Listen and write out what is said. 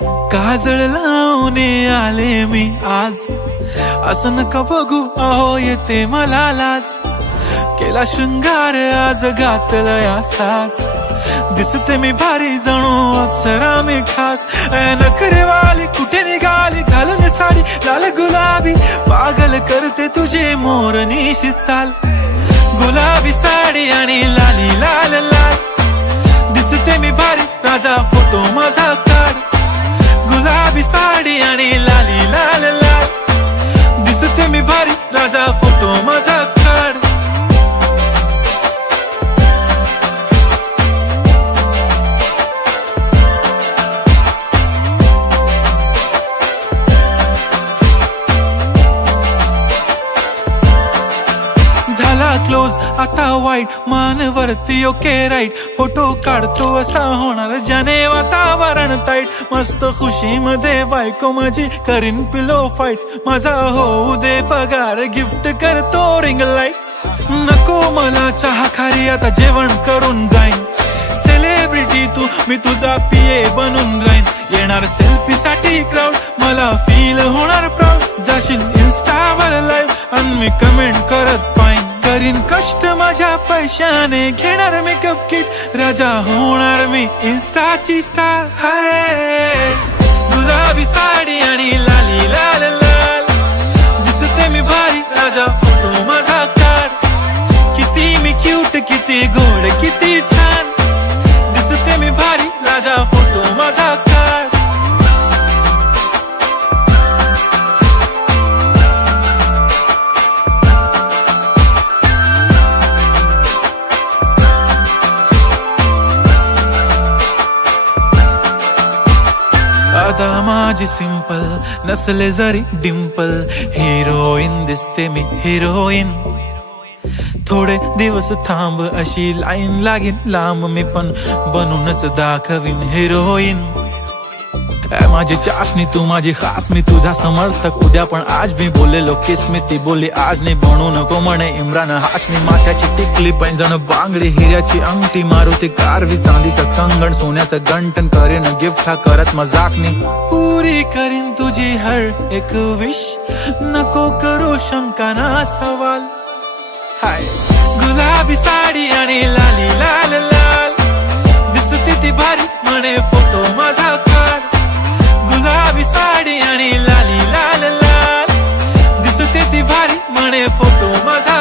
काजळ लावून आले मी आज, असं नका बघू अहो येते मला लाज. केला शृंगार आज घातलं या साज, दिसते मी भारी जणू अप्सरा मी खास. नखरेवाली कुठे निघाली घालून साडी लाल गुलाबी, पागल करते तुझे मोरनीशी चाल. गुलाबी साडी आणि लाली लाल लाल, दिसते मी भारी राजा फोटो माझा काढ. गुलाबी साडी आणि लाली लाल लाल, दिसते मी भारी राजा फोटो माझा काढ. झाला क्लोज आता वाईट, मान वरती ओके राईट. फोटो काढतो असा होणार ज्याने वातावरण ताईट. मस्त खुशी मध्ये बायको माझी करीन पिलो फाईट. माझा होऊ दे पगार गिफ्ट करतो रिंग लाईट. नको मला चहा खारी आता जेवण करून जाईन. सेलिब्रिटी तू मी तुझा पिये बनून राहीन. येणार सेल्फी साठी क्राऊड मला फील होणार प्राऊड. जाशील इन्स्टावर लाईव्ह आणि मी कमेंट करत पाईन. करीन कष्ट माझ्या पैशाने घेणार मेकअप किट. राजा होणार मी इन्स्टाची स्टार. हाय गुलाबी साडी आणि लाली लाल लाल, दिसते मी भारी राजा फोटो माझा काढ. किती मी क्यूट किती गोड किती छान, दिसते मी भारी राजा फोटो माझा काढ. आता माझी सिंपल नसले जरी डिंपल, हिरोईन दिसते मी हिरोईन. थोडे दिवस थांब अशी लाईन लागेल लांब, मी पण बनूनच दाखवीन हिरोईन. माझी चाशनी तू माझी खास, मी तुझा समर्थक उद्या पण आज. मी बोललेलो किस मी ती बोलली आज नाही. बनू नको म्हणे इम्रान हाशमी. माथ्याची टिकली पैंजण बांगडी हिऱ्याची अंगठी, मारुती कारवी चांदीचं कंगण सोन्याचं गंटन. करेन गिफ्ट हा करत मजाकनी, पुरी करीन तुझी हर एक विश. नको करू शंका ना सवाल. हाय गुलाबी साडी आणि लाली लाल लाल, दिसते ती भारी म्हणे फोटो माझा काढ. गुलाबी साडी आणि लाली लाल लाल, दिसते ती भारी म्हणे फोटो माझा.